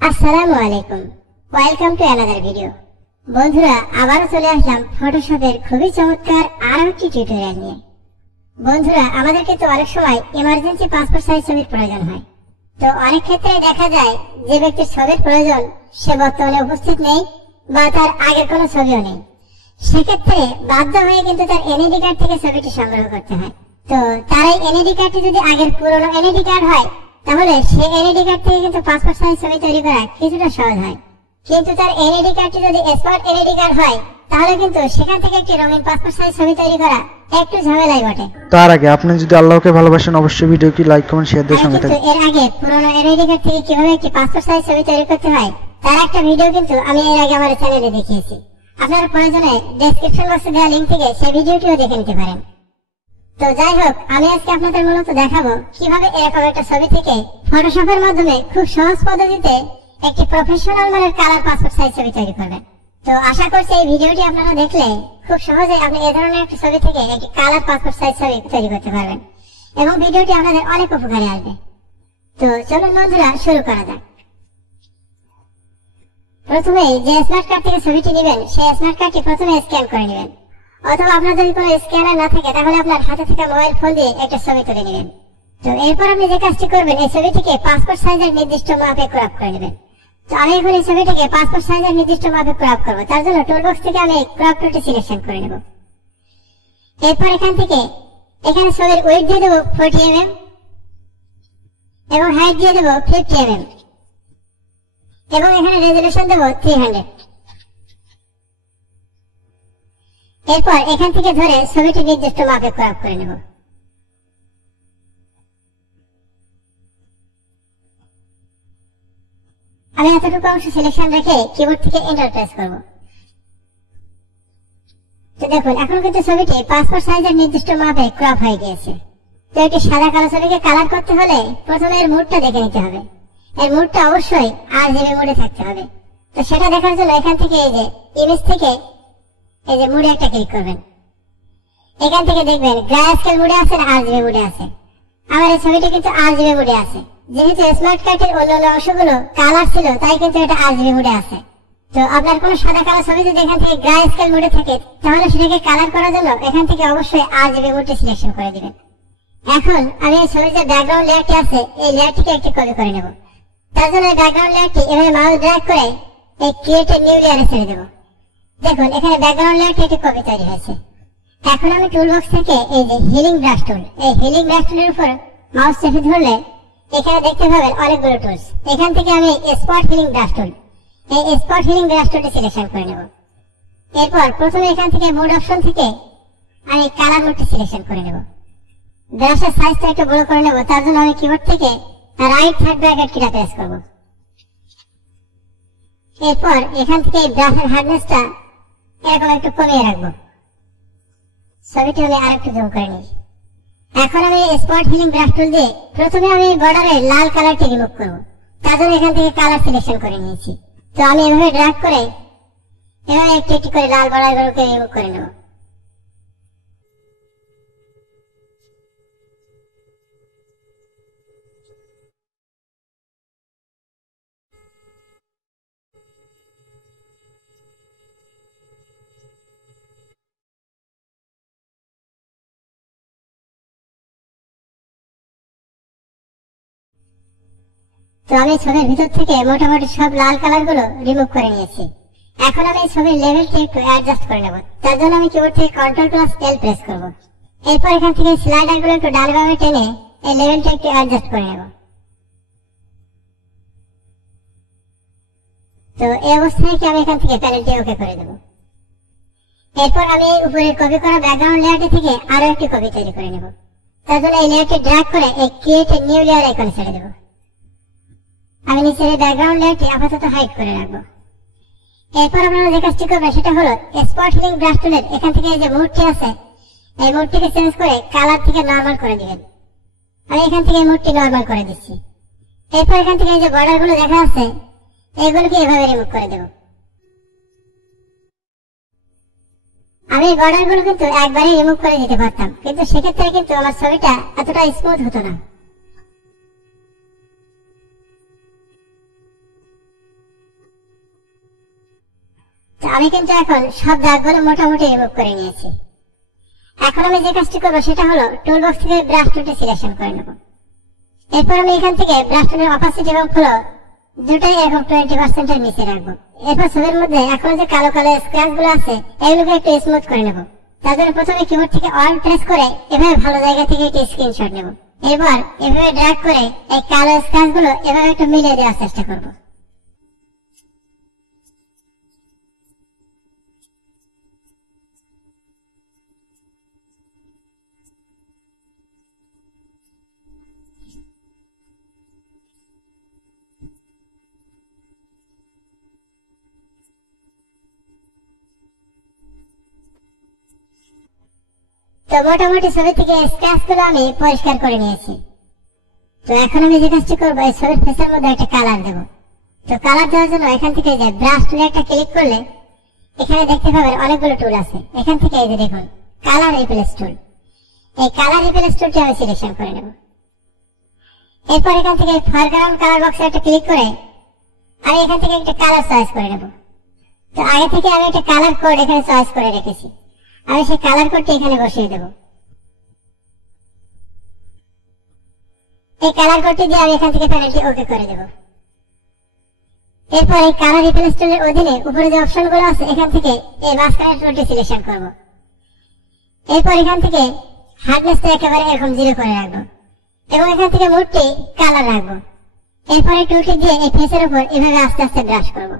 আসসালামু আলাইকুম, welcome to another video. বন্ধুরা, আবারও চলে আসলাম ফটোশপের খুবই চমৎকার আরো একটি টিউটোরিয়াল নিয়ে। বন্ধুরা, আমাদেরকে তো অনেক সময় ইমার্জেন্সি পাসপোর্ট সাইজ ছবির প্রয়োজন হয়। তো অনেক ক্ষেত্রে দেখা যায় যে ব্যক্তির ছবির প্রয়োজন সে বর্তমানে উপস্থিত নেই বা তার আগের কোনো ছবিও নেই। সেক্ষেত্রে বাধ্য হয়ে কিন্তু তার এনআইডি কার্ড থেকে ছবিটি সংগ্রহ করতে হয়। তো তার এই এনআইডি কার্ডটি যদি আগের পুরনো এনআইডি কার্ড হয় তাহলে সে এনআইডি কার্ড থেকে কিন্তু পাসপোর্ট সাইজ ছবি তৈরি করা কিছুটা সহজ হয়। কিন্তু তার এনআইডি কার্ডটি যদি স্মার্ট এনআইডি কার্ড হয় তাহলে কিন্তু সেখান থেকে একটি রঙিন পাসপোর্ট সাইজ ছবি তৈরি করা একটু ঝামেলাই বটে। তার আগে আপনি যদি আল্লাহকে ভালোবাসেন অবশ্যই ভিডিওটি লাইক কমেন্ট শেয়ার দিয়ে সঙ্গে থাকুন। এর আগে পুরনো এনআইডি কার্ড থেকে কিভাবে একটি পাসপোর্ট সাইজ ছবি তৈরি করতে হয় তার একটা ভিডিও কিন্তু আমি এর আগে আমার চ্যানেলে দেখিয়েছি। আপনারা প্রয়োজনে ডেসক্রিপশন বক্সে দেওয়া লিংক থেকে সেই ভিডিওটিও দেখে নিতে পারেন। তো যাই হোক, আমি আজকে আপনাদের মূলত দেখাবো কিভাবে এরকম একটা ছবি থেকে ফটোশপের মাধ্যমে খুব সহজ পদ্ধতিতে একটি প্রফেশনাল মানের কালার পাসপোর্ট সাইজ ছবি তৈরি করবেন। তো আশা করছি এই ভিডিওটি আপনারা দেখলে খুব সহজে আপনি এই ধরনের একটা ছবি থেকে একটি কালার পাসপোর্ট সাইজ ছবি তৈরি করতে পারবেন এবং ভিডিওটি আপনাদের অনেক উপকারে আসবে। তো চলুন বন্ধুরা, শুরু করা যাক। প্রথমে যে স্মার্ট কার্ড থেকে ছবিটি নেবেন সেই স্মার্ট কার্ডটি প্রথমে স্ক্যান করে নেবেন, অথবা আপনার যদি কোনো স্ক্যানার না থাকে তাহলে আপনার হাতে থাকা মোবাইল ফোন দিয়ে একটা ছবি তুলে নেবেন। তো এরপর আপনি যে কাজটি করবেন, এই ছবিটিকে পাসপোর্ট সাইজের নির্দিষ্ট মাপে ক্রপ করে নেবেন। তো আমি এখন এই ছবিটিকে পাসপোর্ট সাইজের নির্দিষ্ট মাপে ক্রপ করব। তার জন্য টুলবক্স থেকে আমি ক্রপ টুলটি সিলেকশন করে নেব। এরপর এখান থেকে এখানে ছবির ওয়েট দিয়ে দেবো 40 mm এবং হাইট দিয়ে দেবো 50 mm এবং এখানে রেজোলিউশন দেবো 300। এরপর এখান থেকে ধরে ছবিটি নির্দিষ্ট মাপে ক্রপ করে নেব। আমি এতটুকু অংশ সিলেকশন রেখে কিবোর্ড থেকে এন্টার প্রেস করব। তো দেখুন, এখন কিন্তু ছবিটি পাসপোর্ট সাইজের নির্দিষ্ট মাপে ক্রপ হয়ে গিয়েছে। তো একটি সাদা কালো ছবিকে কালার করতে হলে প্রথমে এর মুডটা দেখে নিতে হবে। এর মুডটা অবশ্যই RGB মোডে থাকতে হবে। তো সেটা দেখার জন্য এখান থেকে এই যে ইমেজ থেকে এই যে মুডে একটা ক্লিক করবেন। এখান থেকে দেখবেন গ্রাস্কেল মুডে আছে না RGB মুডে আছে। আমার এই ছবিটা কিন্তু RGB মুডে আছে। যেহেতু স্মার্ট কার্ডের অন্যান্য অংশগুলো কালার ছিল তাই কিন্তু এটা RGB মুডে আছে। তো আপনার কোনো সাদা কালো ছবি যদি এখান থেকে গ্রাস্কেল মুডে থাকে তাহলে সেটাকে কালার করার জন্য এখান থেকে অবশ্যই RGB মুডটি সিলেকশন করে দিবেন। এখন আমি এই ছবির যে ব্যাকগ্রাউন্ড লেয়ারটি আছে এই লেয়ারটিকে একটি কপি করে নেব। তার জন্য এই ব্যাকগ্রাউন্ড লেয়ারটি এভাবে মাউস ড্র্যাগ করে এই ক্রিয়েট এ নিউ লেয়ারে ছেড়ে দেব। দেখুন, এখানে ব্যাকগ্রাউন্ড লেয়ারটি একটি কপি তৈরি হয়েছে। এখন আমি টুলবক্স থেকে এই যে হিলিং ব্রাশ টুল, এই হিলিং ব্রাশ টুলের উপর মাউস চেপে ধরলে এখানে দেখতে পাবেন অনেকগুলো টুলস। এখান থেকে আমি স্পট হিলিং ব্রাশ টুল, এই স্পট হিলিং ব্রাশ টুলটি সিলেকশন করে নেব। এরপর প্রথমে এখান থেকে মোড অপশন থেকে আমি কালার মোডটি সিলেকশন করে নেব। ব্রাশের সাইজটা একটু বড় করে নেব। তার জন্য আমি কিবোর্ড থেকে রাইট থার্ড ব্র্যাকেট কিটা প্রেস করব। এরপর এখান থেকে এই ব্রাশের হার্ডনেসটা এরকম একটু কমিয়ে রাখবো। ছবিটি আমি আরেকটু জুম করে নিই। এখন আমি স্পট হিলিং ব্রাশ টুল দিয়ে প্রথমে আমি বর্ডারের লাল কালারটি রিমুভ করব। তার জন্য এখান থেকে কালার সিলেকশন করে নিয়েছি। তো আমি এভাবে ড্র্যাগ করে এভাবে একটু একটু করে লাল বর্ডারগুলোকে রিমুভ করে নেব। তো আমি ছবির ভিতর থেকে মোটামুটি সব লাল কালার গুলো রিমুভ করে নিয়েছি। এখন আমি ছবির লেভেলটি একটু অ্যাডজাস্ট করে নেব। তার জন্য আমি কিবোর্ড থেকে Ctrl+L প্রেস করব। এরপর এখান থেকে স্লাইডার গুলো একটু ডান বামে টেনে এই লেভেলটা একটু অ্যাডজাস্ট করে নেব। তো এই অবস্থায় কি আমি এখান থেকে প্যানেলটি ওকে করে দেব। এরপর আমি এই উপরের কপি করা ব্যাকগ্রাউন্ড লেয়ারটি থেকে আরো একটি কপি তৈরি করে নেব। তার জন্য এই লেয়ারটি ড্র্যাগ করে এই ক্রিয়েট এ নিউ লেয়ার আইকনে ছেড়ে দেব। আমি নিচের এই ব্যাকগ্রাউন্ড লেয়ারটি আপাতত হাইড করে রাখবো। এরপর আপনারা যে কাজটি করবেন সেটা হলো স্পট হিলিং ব্রাশ টুলের এখান থেকে এই যে মুডটি আছে এই মুডটিকে চেঞ্জ করে কালার থেকে নরমাল করে দিবেন। আমি এখান থেকে এই মুডটি নরমাল করে দিচ্ছি। এরপর এখান থেকে এই যে বর্ডার গুলো দেখা আছে এইগুলোকে এভাবে রিমুভ করে দেব। আমি এই বর্ডার গুলো কিন্তু একবারে রিমুভ করে দিতে পারতাম, কিন্তু সেক্ষেত্রে কিন্তু আমার ছবিটা এতটা স্মুথ হতো না। আমি কিন্তু এখন সব দাগগুলো মোটামুটি রিমুভ করে নিয়েছি। এখন আমি যে কাজটি করবো সেটা হলো টুল বক্স থেকে ব্রাশ টুলটি সিলেকশন করে নেব। এরপর আমি এখান থেকে ব্রাশ টুলের অপাসিটি এবং ফ্লো দুটাই এখন 20% এর নিচে রাখবো। এরপর ছবির মধ্যে এখন যে কালো কালো স্ক্র্যাচ গুলো আছে এগুলোকে একটু স্মুথ করে নেব। তার জন্য প্রথমে কিবোর্ড থেকে অল্ট প্রেস করে এভাবে ভালো জায়গা থেকে একটি স্ক্রিনশট নেব। এবার এভাবে ড্র্যাগ করে এই কালো স্ক্র্যাচ গুলো এভাবে একটু মিলিয়ে দেওয়ার চেষ্টা করব। তো মোটামুটি ছবি থেকে স্ক্র্যাচ গুলো আমি পরিষ্কার করে নিয়েছি। তো এখন আমি যে কাজটি করবো এই ছবির ফেসের মধ্যে একটা কালার দেবো। তো কালার দেওয়ার জন্য এখান থেকে যে ব্রাশ টুলে একটা ক্লিক করলে এখানে দেখতে পাবেন অনেকগুলো টুল আছে। এখান থেকে এই যে দেখুন কালার রিপ্লেস টুল, এই কালার রিপ্লেস টুলটি আমি সিলেকশন করে নেব। এরপর এখান থেকে ফরগ্রাউন্ড কালার বক্সে একটা ক্লিক করে আমি এখান থেকে একটা কালার চয়েস করে নেব। তো আগে থেকে আমি একটা কালার কোড এখানে চয়েস করে রেখেছি, আমি সেই কালার কোডটি এখানে বসিয়ে দেব। এই কালার কোডটি দিয়ে আমি এখান থেকে প্যানেলটি ওকে করে দেব। এরপর এই কালার রিপ্লেস টুলের অধীনে উপরে যে অপশনগুলো আছে এখান থেকে এই মাঝখানের টুলটি সিলেকশন করব। এরপর এখান থেকে হার্ডনেসটা একেবারে এরকম 0 করে রাখবো এবং এখান থেকে মুডটি কালার রাখবো। এরপর এই টুলটি দিয়ে এই ফেসের উপর এভাবে আস্তে আস্তে ব্রাশ করব।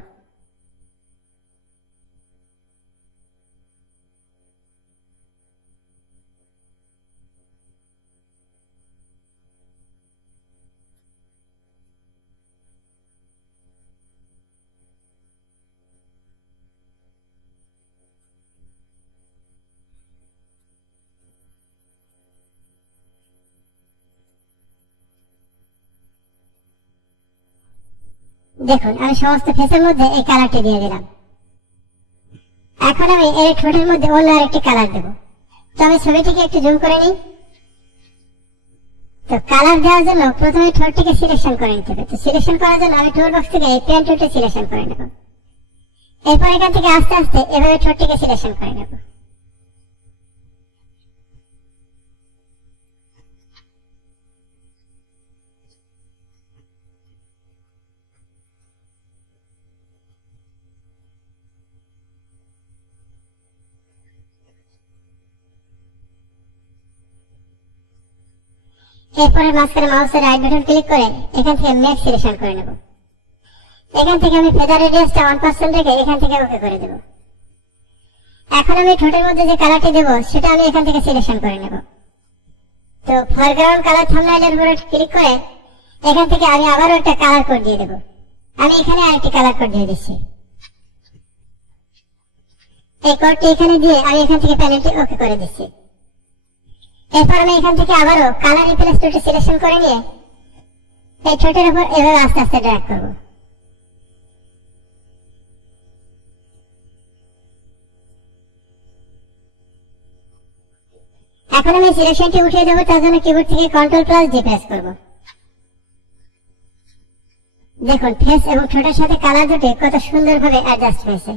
দেখুন আমি সমস্ত ফেসের মধ্যে এই কালারটি দিয়ে দিলাম। এখন আমি এর ঠোঁটের মধ্যে অন্য আরেকটি কালার দেব। তো আমি ছবিটিকে একটু জুম করে নিই। তো কালার দেওয়ার জন্য প্রথমে ঠোঁটটিকে সিলেকশন করে নিতে হবে। তো সিলেকশন করার জন্য আমি টুল বক্স থেকে এই পেন টুলটি সিলেকশন করে নেব। এরপর এখান থেকে আস্তে আস্তে এভাবে ঠোঁটটিকে সিলেকশন করে নেব। এরপরে মাঝখানে মাউসের রাইট বাটন ক্লিক করে এখান থেকে মেক সিলেকশন করে নেব। এখান থেকে আমি ফেদার রেডিয়াসটা 1% রেখে এখান থেকে ওকে করে দেব। এখন আমি ঠোঁটের মধ্যে যে কালারটি দেব সেটা আমি এখান থেকে সিলেকশন করে নেব। তো ফরগ্রাউন্ড কালার থাম্বনেইলের উপরে ক্লিক করে এখান থেকে আমি আবারও একটা কালার কোড দিয়ে দেব। আমি এখানে আরেকটি কালার কোড দিয়ে দিচ্ছি। এই কোডটি এখানে দিয়ে আমি এখান থেকে প্যানেলটি ওকে করে দিচ্ছি। এরপর আমি এখান থেকে আবারও কালার রিপ্লেস টুলটি সিলেকশন করে নিয়ে এই ঠোঁটের উপর এভাবে আস্তে আস্তে ড্র্যাগ করব। এখন আমি সিলেকশনটি উঠিয়ে দেবো, তার জন্য কিবোর্ড থেকে Ctrl+G প্রেস করব। দেখুন ফেস এবং ঠোঁটের সাথে কালার দুটি কত সুন্দরভাবে অ্যাডজাস্ট হয়েছে।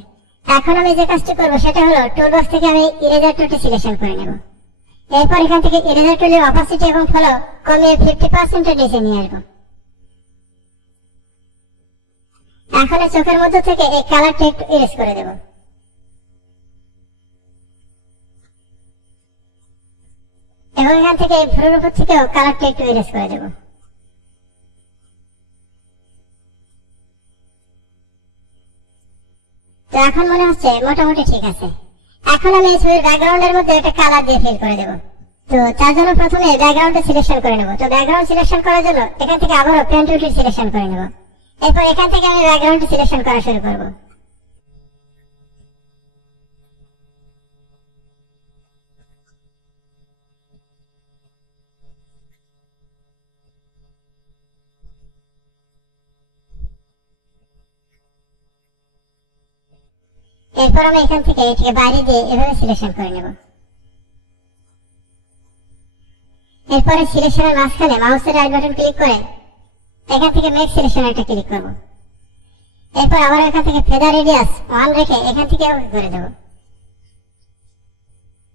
এখন আমি যে কাজটি করব সেটা হলো টুল বক্স থেকে আমি ইরেজার টুলটি সিলেকশন করে নেব। এরপর এখান থেকে ইরেজার টুলের অপাসিটি এবং ফ্লো কমিয়ে 50% এর নিচে নিয়ে আসবো। এখন চোখের মধ্যে থেকে এই কালারটা একটু ইরেজ করে দেব। এবং এখান থেকে ভ্রুর উপর থেকেও কালারটা একটু ইরেজ করে দেব। তো এখন মনে হচ্ছে মোটামুটি ঠিক আছে। এখন আমি এই ছবির ব্যাকগ্রাউন্ডের মধ্যে একটা কালার দিয়ে ফিল করে দেব। তো তার জন্য প্রথমে ব্যাকগ্রাউন্ডটা সিলেকশন করে নেব। তো ব্যাকগ্রাউন্ড সিলেকশন করার জন্য এখান থেকে আবারও পেন টুলটি সিলেকশন করে নেব। এরপর এখান থেকে আমি ব্যাকগ্রাউন্ডটি সিলেকশন করা শুরু করব। এরপর আমি এখান থেকে এটিকে বাইরে দিয়ে এভাবে সিলেকশন করে নেব। এরপরে সিলেকশনের মাঝখানে মাউসের রাইট বাটন ক্লিক করে এখান থেকে মেক সিলেকশন একটা ক্লিক করব। এরপর আবার এখান থেকে ফেদার রেডিয়াস 1 রেখে এখান থেকে ওকে করে দেব।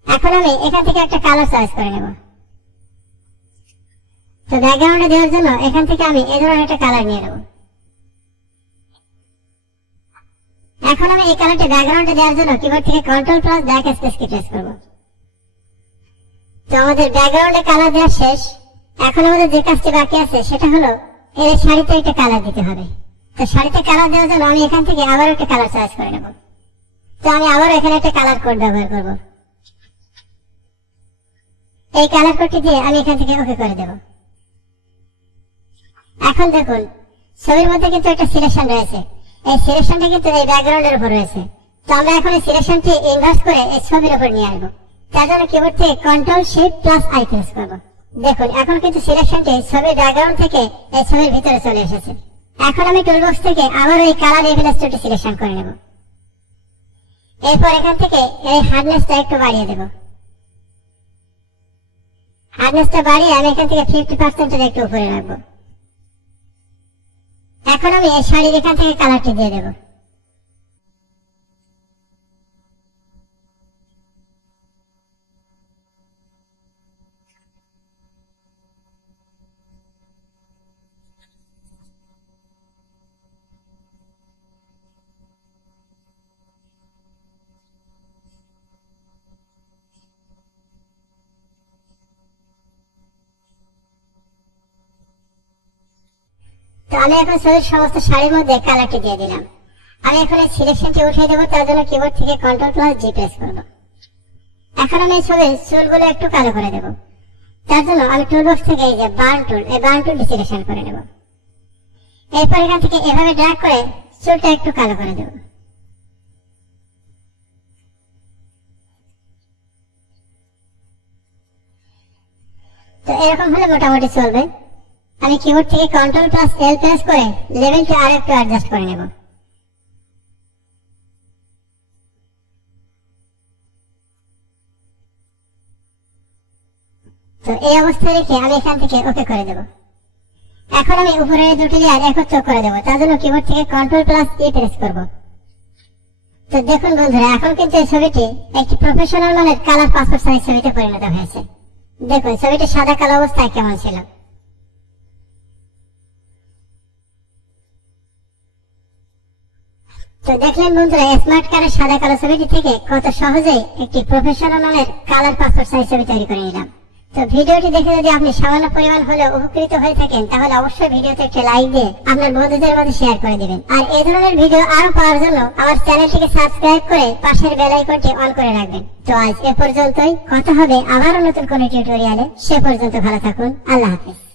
এখন আমি এখান থেকে একটা কালার চয়েস করে নেব। তো ব্যাকগ্রাউন্ডে দেওয়ার জন্য এখান থেকে আমি এই ধরনের একটা কালার নিয়ে নেব। এখন আমি এই কালারটা ব্যাকগ্রাউন্ডে দেওয়ার জন্য কিবোর্ড থেকে কন্ট্রোল প্লাস ব্যাক স্পেস কি প্রেস করব। তো আমাদের ব্যাকগ্রাউন্ডে কালার দেওয়া শেষ। এখন আমাদের যে কাজটি বাকি আছে সেটা হলো এর শাড়িতে একটা কালার দিতে হবে। তো শাড়িতে কালার দেওয়ার জন্য আমি এখান থেকে আবার একটা কালার চয়েস করে নেব। তো আমি আবার এখানে একটা কালার কোড ব্যবহার করব। এই কালার কোডটি দিয়ে আমি এখান থেকে ওকে করে দেব। এখন দেখুন ছবির মধ্যে কিন্তু একটা সিলেকশন রয়েছে। এই সিলেকশনটা কিন্তু এই ব্যাকগ্রাউন্ডের উপর রয়েছে। তো আমরা এখন এই সিলেকশনটি ইনভার্স করে এই ছবির উপর নিয়ে আসবো। তার জন্য কিবোর্ড থেকে control shift plus I press করব। দেখুন এখন কিন্তু সিলেকশনটি ছবির ব্যাকগ্রাউন্ড থেকে এই ছবির ভিতরে চলে এসেছে। এখন আমি টুলবক্স থেকে আবার এই কালার লেভেলসটি সিলেকশন করে নেব। এরপর এখান থেকে এই হার্ডনেসটা একটু বাড়িয়ে দেব। হার্ডনেসটা বাড়িয়ে আমি এখান থেকে 50% একটু উপরে রাখবো। এখন আমি এই শাড়ির এখান থেকে কালারটি দিয়ে দেব। তো আমি এখন ছবির সমস্ত শাড়ির মধ্যে কালারটি দিয়ে দিলাম। আমি এখন এই সিলেকশনটি উঠিয়ে দেবো। তার জন্য কিবোর্ড থেকে কন্ট্রোল প্লাস জি প্রেস করব। এখন আমি এই ছবির চুলগুলো একটু কালো করে দেব। তার জন্য আমি টুলবক্স থেকে এই যে বার্ন টুল, এই বার্ন টুলটি সিলেকশন করে নেব। এরপর এখান থেকে এভাবে ড্র্যাগ করে চুলটা একটু কালো করে দেব। তো এরকম হলে মোটামুটি চলবে। আমি কিবোর্ড থেকে কন্ট্রোল প্লাস এল প্রেস করে লেভেলটা আর একটু অ্যাডজাস্ট করে নেব। তো এই অবস্থায় রেখে আমি এখান থেকে ওকে করে দেব। এখন আমি উপরের দুটি লেয়ার একত্র করে দেব। তার জন্য কিবোর্ড থেকে কন্ট্রোল প্লাস ই প্রেস করব। তো দেখুন বন্ধুরা এখন কিন্তু এই ছবিটি একটি প্রফেশনাল মানের কালার পাসপোর্ট সাইজ ছবিতে পরিণত হয়েছে। দেখুন ছবিটি সাদা কালো অবস্থায় কেমন ছিল। তো দেখলেন বন্ধুরা স্মার্ট কারের সাদা কালো ছবিটি থেকে কত সহজেই একটি প্রফেশনাল মানের কালার পাসপোর্ট সাইজ ছবি তৈরি করে নিলাম। তো ভিডিওটি দেখে যদি আপনি সামান্য পরিমাণ হলেও উপকৃত হয়ে থাকেন তাহলে অবশ্যই ভিডিওতে একটি লাইক দিয়ে আপনার বন্ধুদের মধ্যে শেয়ার করে দিবেন। আর এই ধরনের ভিডিও আরো পাওয়ার জন্য আমার চ্যানেলটিকে সাবস্ক্রাইব করে পাশের বেল আইকনটি অন করে রাখবেন। তো আজ এ পর্যন্তই, কথা হবে আবারও নতুন কোনো টিউটোরিয়ালে। সে পর্যন্ত ভালো থাকুন। আল্লাহ হাফেজ।